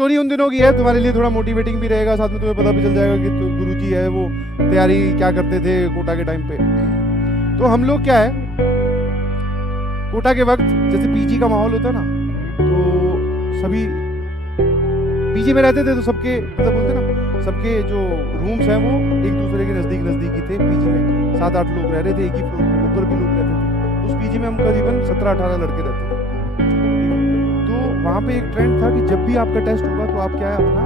Story उन दिनों की है, तुम्हारे लिए थोड़ा मोटिवेटिंग भी रहेगा, साथ में तुम्हें पता भी चल जाएगा कि गुरुजी है वो तैयारी क्या करते थे कोटा के टाइम पे। तो हम लोग क्या है, कोटा के वक्त जैसे पीजी का माहौल होता है ना, तो सभी पीजी में रहते थे, तो सबके मतलब बोलते ना, सबके जो रूम्स हैं वो एक दूसरे के नजदीक नजदीकी थे। पीजी में 7-8 लोग रह रहे थे, एक ही फ्लोर पे, ऊपर भी लोग रहते थे। तो उस पीजी में हम करीबन 17-18 लड़के रहते थे। तो वहाँ पे एक ट्रेंड था कि जब भी आपका टेस्ट होगा तो आप क्या है, अपना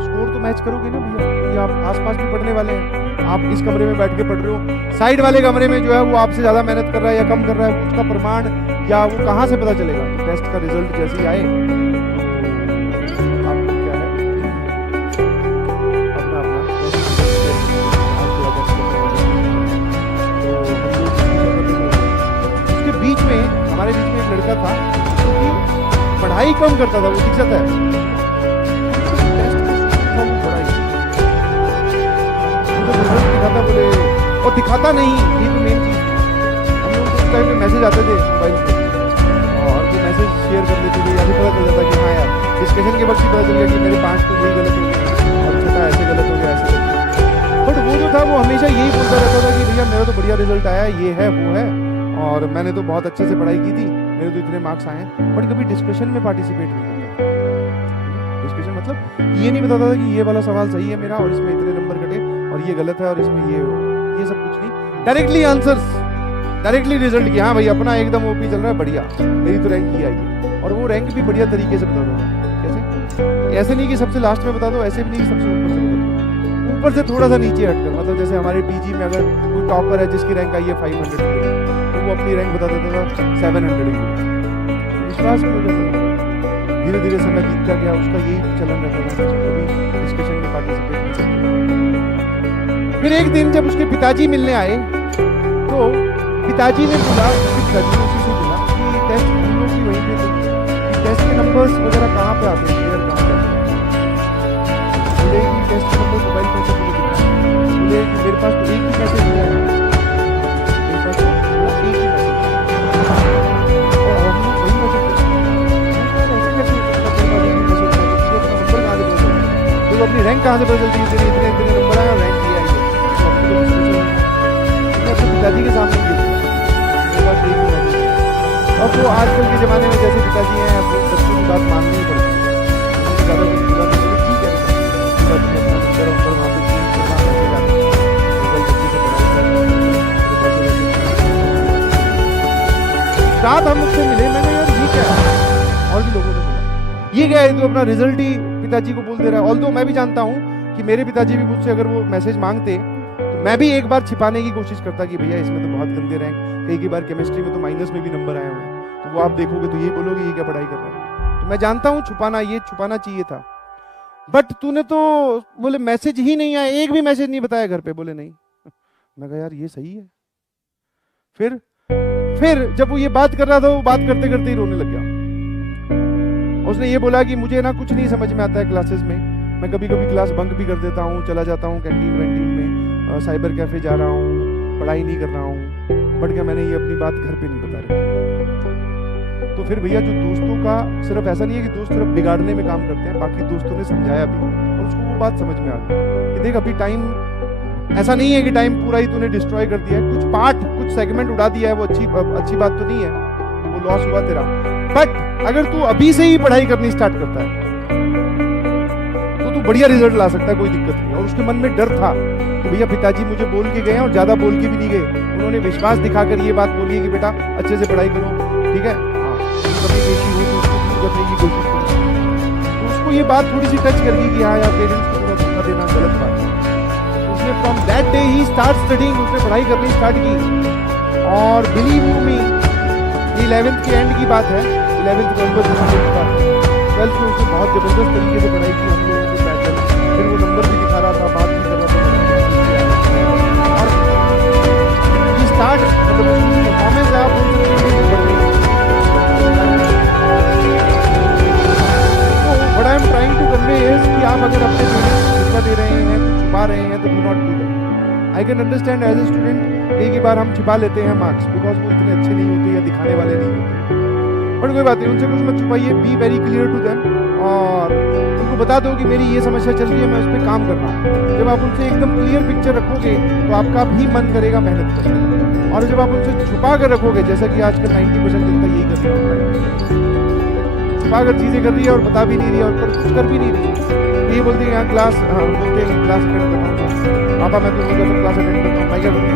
स्कोर तो मैच करोगे ना भैया, कि आप आसपास भी पढ़ने वाले हैं, आप इस कमरे में बैठ के पढ़ रहे हो, साइड वाले कमरे में जो है वो आपसे ज्यादा मेहनत कर रहा है या कम कर रहा है, उसका प्रमाण या वो कहाँ से पता चलेगा। तो टेस्ट का रिजल्ट जैसे ही आए, आपको क्या है, अपना अपना उसके बीच में, हमारे बीच में एक लड़का था जो कि पढ़ाई कम करता था, वो दिक्कत है, दिखाता बोले, और दिखाता नहीं, ये तो मेन चीज। हम लोग उस टाइम पे मैसेज आते थे मोबाइल पे, और वो मैसेज शेयर कर देते थे, या फिर पता चल जाता कि हाँ यार, डिस्कशन के वक्त ही पता चल गया कि मेरे 5 तो यही गलत हो गया और 6 ऐसे गलत हो गया, ऐसे गलत। बट वो जो था वो हमेशा यही बोलता रहता था कि भैया मेरा तो बढ़िया रिजल्ट आया, ये है वो है, और मैंने तो बहुत अच्छे से पढ़ाई की थी, मेरे तो इतने मार्क्स आए हैं। बट कभी डिस्कशन में पार्टिसिपेट नहीं करता। डिस्कशन मतलब ये नहीं बताता था कि ये वाला सवाल सही है मेरा और इसमें इतने नंबर कटे और ये गलत है और इसमें ये सब कुछ नहीं। डायरेक्टली आंसर्स, डायरेक्टली रिजल्ट की, हाँ भाई अपना एकदम ओपी चल रहा है, बढ़िया, मेरी तो रैंक ही आई है। और वो रैंक भी बढ़िया तरीके से बता दो। कैसे? ऐसे नहीं कि सबसे लास्ट में बता दो, ऐसे भी नहीं कि सबसे ऊपर से बता दो, ऊपर से थोड़ा सा नीचे हटकर। मतलब जैसे हमारे पीजी में अगर कोई टॉपर है जिसकी रैंक आई है 500 तो वो अपनी रैंक बता देता था 700 की। विश्वास भी हो जाता था। धीरे धीरे समय बीतता गया, उसका यही चलन रहता था, कभी डिस्कशन में पार्टिसिपेट नहीं करता। फिर एक दिन जब उसके पिताजी मिलने आए तो पिताजी ने बोला, उसके पिताजी ने उसी से बोला कि टेस्ट हम लोग की वहीं पे थे, टेस्ट के नंबर्स वगैरह कहाँ पे आते हैं, क्लियर कहाँ पे आते हैं? बोले कि टेस्ट के नंबर मोबाइल पे से बोले कि मेरे पास तो एक ही मैसेज मिला है, मेरे पास एक ही मैसेज, और हम लोग वही मैसेज तो अपनी रैंक कहाँ से पता चलती है, इतने इतने नंबर आए और रैंक दिया है। अपने पिताजी के सामने और वो आजकल के ज़माने में जैसे पिताजी हैं, अब बच्चों की बात माननी ही पड़ती है। ज़्यादा कुछ बुरा नहीं है, ठीक है, पिताजी अपना नंबर वंबर वहाँ पे चेंज करना, ऐसे जाना, बच्चे से पढ़ाई करना। साथ हम मुझसे मिले, मैंने यार ये क्या है, और भी लोगों ने बोला ये क्या है, तो अपना रिजल्ट ही पिताजी को बोल दे रहा है। ऑल्दो मैं भी जानता हूँ कि मेरे पिताजी भी मुझसे अगर वो मैसेज मांगते तो मैं भी एक बार छिपाने की कोशिश करता कि भैया इसमें तो बहुत गंदे रैंक, कई बार केमिस्ट्री में तो माइनस में भी नंबर आए हुए हैं, तो वो आप देखोगे तो ये बोलोगे ये क्या पढ़ाई कर रहा है। तो मैं जानता हूँ छुपाना, ये छुपाना चाहिए था। बट तूने तो बोले मैसेज ही नहीं आया, एक भी मैसेज नहीं बताया घर पे, बोले नहीं। मैं कहा यार ये सही है। फिर जब वो ये बात कर रहा था, वो बात करते करते ही रोने लग गया। उसने ये बोला कि मुझे ना कुछ नहीं समझ में आता है क्लासेस में, मैं कभी कभी क्लास बंक भी कर देता हूँ, चला जाता हूँ कैंटीन वैंटीन में, साइबर कैफे जा रहा हूँ, पढ़ाई नहीं कर रहा हूँ। बट क्या मैंने ये अपनी बात घर पे नहीं बता रखी। तो फिर भैया जो दोस्तों का सिर्फ ऐसा नहीं है कि दोस्त सिर्फ बिगाड़ने में काम करते हैं, बाकी दोस्तों ने समझाया भी और उसको वो बात समझ में आ गई कि देख अभी टाइम ऐसा नहीं है कि टाइम पूरा ही तूने डिस्ट्रॉय कर दिया है, कुछ पार्ट कुछ सेगमेंट उड़ा दिया है, वो अच्छी बात तो नहीं है, वो लॉस हुआ तेरा। बट अगर तू अभी से ही पढ़ाई करनी स्टार्ट करता है तो तू बढ़िया रिजल्ट ला सकता है, कोई दिक्कत नहीं। और उसके मन में डर था कि भैया पिताजी मुझे बोल के गए और ज्यादा बोल के भी नहीं गए, उन्होंने विश्वास दिखाकर ये बात बोली है कि बेटा अच्छे से पढ़ाई करो, ठीक है, हाँ कभी बेटी हो तो उसको दूर करने की कोशिश करो। तो उसको ये बात थोड़ी सी टच कर गई कि हाँ यार पेरेंट्स को पूरा धोखा देना गलत बात है। उसने from that day he start studying, उसने पढ़ाई करनी स्टार्ट की। और बिलीव यू मी, 11th के एंड की बात है, 11th नवंबर 12th में उसने बहुत जबरदस्त तरीके से पढ़ाई की हम लोगों के पैटर्न। फिर वो नंबर भी दिखा रहा था, बात भी कर रहा था, और स्टार्ट मतलब उसकी परफॉर्मेंस आप बोल सकते हैं बढ़ गई। तो what I am trying to convey is कि आप अगर अपने पेरेंट्स को धोखा दे रहे हैं, कुछ छुपा रहे हैं, तो do not do that. I can understand as a student एक ही बार हम छिपा लेते हैं मार्क्स बिकॉज वो इतने अच्छे नहीं होते या दिखाने वाले नहीं होते, बट कोई बात नहीं, उनसे कुछ मत छुपाइए, be very clear to them और उनको बता दो कि मेरी ये समस्या चल रही है, मैं उस पर काम कर रहा हूँ। जब आप उनसे एकदम क्लियर पिक्चर रखोगे तो आपका भी मन करेगा मेहनत करने, और जब आप उनसे छुपा कर रखोगे, जैसा कि आजकल 90% जनता यही कर रही है, छुपा कर चीजें कर रही है और बता भी नहीं रही है और कुछ कर भी नहीं रही है। ये बोलते हैं यहाँ क्लास, हाँ बोलते हैं क्लास अटेंड कर रहा हूँ, पापा मैं तो सब क्लास अटेंड करता हूँ, मैं क्या करूँ,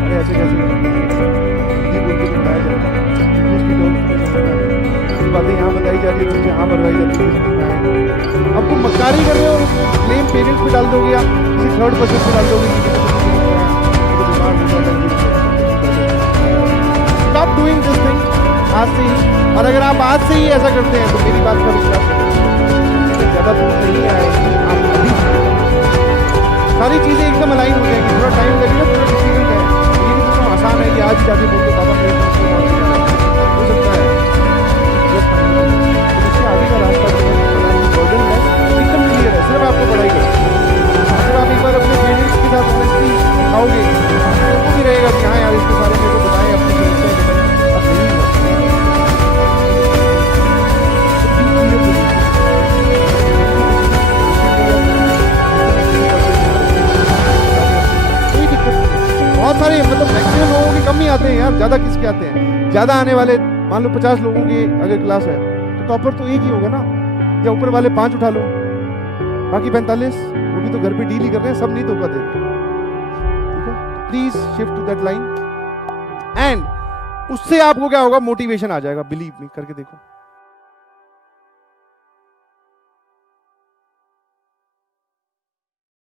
अरे ऐसे कैसे हिंदी बोल के तो बताया जा रहा है, इंग्लिश भी लोग बातें यहाँ बताई जा रही है, तुमसे यहाँ बनवाई जाती है। अब तुम मक्कारी कर रहे हो, ब्लेम पेरेंट्स पे डाल दोगे, या किसी थर्ड पर्सन पे डाल दोगे कि स्टॉप डूइंग दिस थिंग आज से ही। और अगर आप आज से ही ऐसा करते हैं तो मेरी बात का विश्वास करें, ज़्यादा दूर नहीं आएगी, आप अभी सारी चीज़ें एकदम अलाइन हो जाएंगी। थोड़ा टाइम लगेगा, थोड़ा डिफिकल्ट है, ये भी तो आसान है कि आज ही जाके बोल दो पापा मेरे हो सकता है। इससे आगे का रास्ता बर्डन है, एकदम क्लियर है, सिर्फ आपको पढ़ाई करनी। अगर आप एक बार अपने पेरेंट्स के साथ ऑनेस्टली दिखाओगे तो भी रहेगा कि हाँ यार इसके बारे में तो बताएं, अपनी समस्या बताएं, अब नहीं कोई दिक्कत नहीं। बहुत सारे मतलब मैक्सिमम लोगों के कम ही आते हैं यार, ज़्यादा किसके आते हैं? ज़्यादा आने वाले मान लो 50 लोगों की अगर क्लास है तो टॉपर तो एक ही होगा ना, या ऊपर वाले 5 उठा लो, बाकी 45 वो भी तो घर पे डील ही कर रहे हैं, सब नहीं धोखा दे रहे। ठीक है, please shift to that line, and उससे आपको क्या होगा, मोटिवेशन आ जाएगा, बिलीव मी, करके देखो।